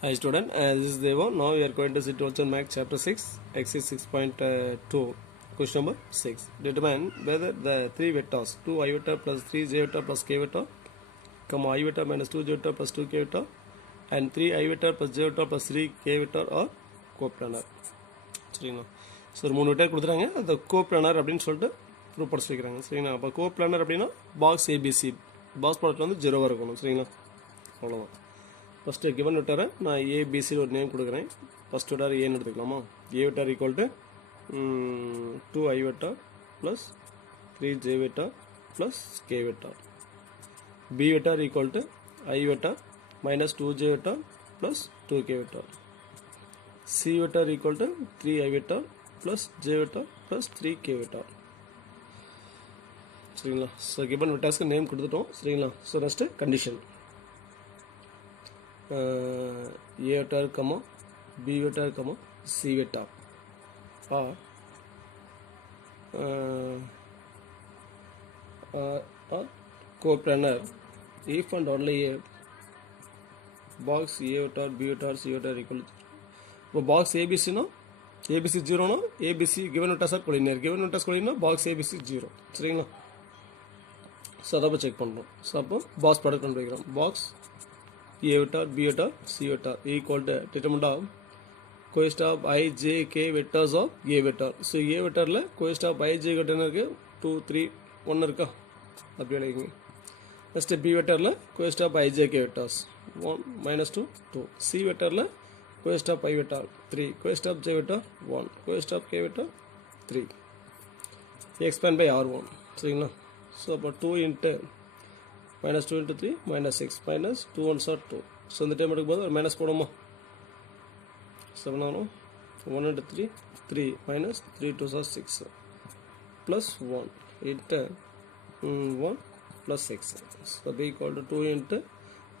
Hi student, this is Devo. Now we are going to see Total Max chapter 6, exercise 6.2, question number 6. Determine whether the three vectors 2 I vector plus 3 j vector plus k vector, comma I vector minus 2 j vector plus 2 k vector, and 3 I vector plus j vector plus 3 k vector are coplanar. சரிங்களா? So ஒரு 3 vector கொடுத்துறாங்க, அந்த coplanar அப்படின்னு சொல்லிட்டு prove படிச்சு வைக்கிறாங்க. சரிங்களா? அப்போ கோப்ளானர் அப்படின்னா பாக்ஸ் ஏபிசி, பாக்ஸ் ப்ராடக்ட் வந்து 0வாக இருக்கணும். சரிங்களா? அவ்வளோதான். ஃபஸ்ட்டு கிவன் வெக்டரை நான் ஏபிசியில் ஒரு நேம் கொடுக்குறேன். ஃபஸ்ட் வெக்டர் ஏன்னு எடுத்துக்கலாமா? A vector equal to 2 I vector plus 3 J vector plus K vector. B vector equal to I vector minus 2 J vector plus 2 K vector. C vector equal to 3 I vector plus J vector plus 3 K vector. சரிங்களா? So given வெக்டர்ஸ்க்கு name கொடுத்துட்டோம். சரிங்களா? So next condition. A vector comma B vector comma C vector are coplanar if and only a box A vector B vector C vector equal to. இப்போ box ஏபிசினா ABC 0னா ABC given vectors are collinear, given vectors கொலினியர்னா box ABC 0. சரிங்களா? So அதை அப்போ check பண்ணுறோம். So அப்போ box product கண்டுபிடிக்கிறோம். Box A vector, B vector, C vector equal to determinant of coest of I, J, K vectors of A vector. So A vector ல coest of I, J vector இருக்கு 2, 3, 1 இருக்கா? அப்படி எழுதிங்க. Next B vector ல coest of I, J, K vectors 1, minus 2, 2. C vector ல coest of I vector 3, coest of J vector 1, coest of K vector 3. Expand by R1. சரிங்களா? So அப்போ 2 into minus 2 into 3 minus 6 minus 2 1s are 2. So இந்த time எடுக்கும்போது ஒரு minus போடுமா? 7 ஆகும். 1 into 3 3 minus 3 2s are 6 plus 1 into 1 plus 6. So b equal to 2 into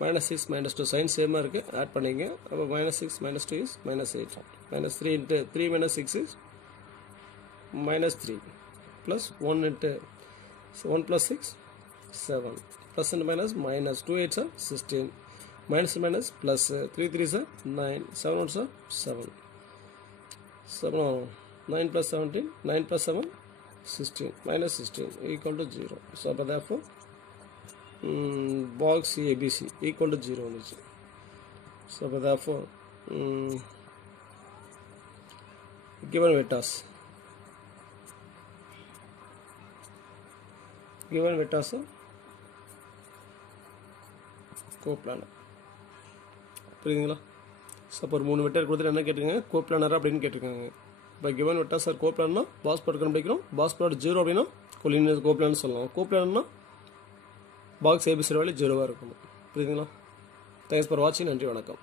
minus 6 minus 2 sign சேமாக இருக்குது, add பண்ணிங்க. அப்போ minus 6 minus 2 is minus 8 minus 3 into 3 minus 6 is minus 3 plus 1 into 1 plus 6 7 plus and minus minus 2 8s are 16 minus minus plus 3 3s are 9 7 1s are 7 7 9 plus 17 9 plus 7 16 minus 16 equal to 0. So therefore box ABC equal to 0 வந்துச்சு. So therefore given vectors are coplanar. புரியுதுங்களா? So அப்போ ஒரு 3 vector கொடுத்துட்டு என்ன கேட்டிருக்காங்க? Coplanar அப்படின்னு கேட்டிருக்காங்க. இப்போ கிவன் வெக்டர் சார் கோப்ளானா பாஸ் ப்ராடக்ட் கண்டுபிடிக்கிறோம். பாஸ் ப்ராடக்ட் 0 அப்படின்னா கொலினியர் கோப்ளான்னு சொல்லலாம். கோப்ளானா பாக்ஸ் ஏபிசி வேல்யூ 0வாக இருக்கணும். புரியுதுங்களா? தேங்க்ஸ் ஃபார் வாட்சிங். நன்றி, வணக்கம்.